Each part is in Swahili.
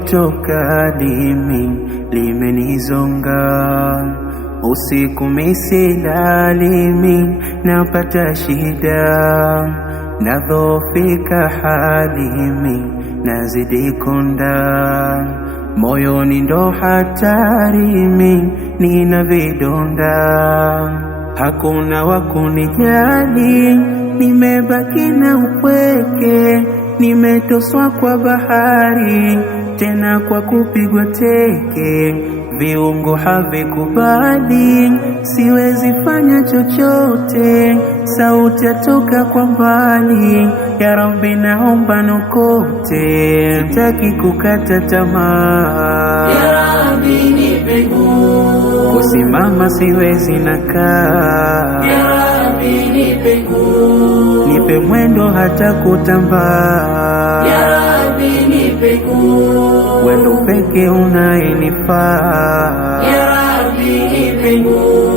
joto kali limenizonga, usiku misilali napata shida, nadhoofika hali nazidi konda, moyoni ndo hatari nina vidonda, hakuna wakunijali, nimebaki na upweke, nimetoswa kwa bahari, tena kwa kupigwa teke, viungo havikubali, siwezi fanya chochote, sauti yatoka kwa mbali, ya Rabbi naomba nukote, sitaki kukata tamaa, ya Rabbi nipe nguvu, kusimama siwezi nakaa, ya Rabbi nipe nguvu, nipe mwendo hata kutambaa, ya Rabbi nipe nguvu, wendo peke unayenifaa, ya Rabbi nipe nguvu.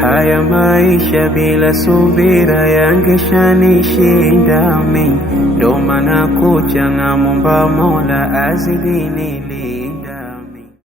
Haya maisha bila subira yangeshanishinda mimi, ndo maana kucha na Mola azidi nili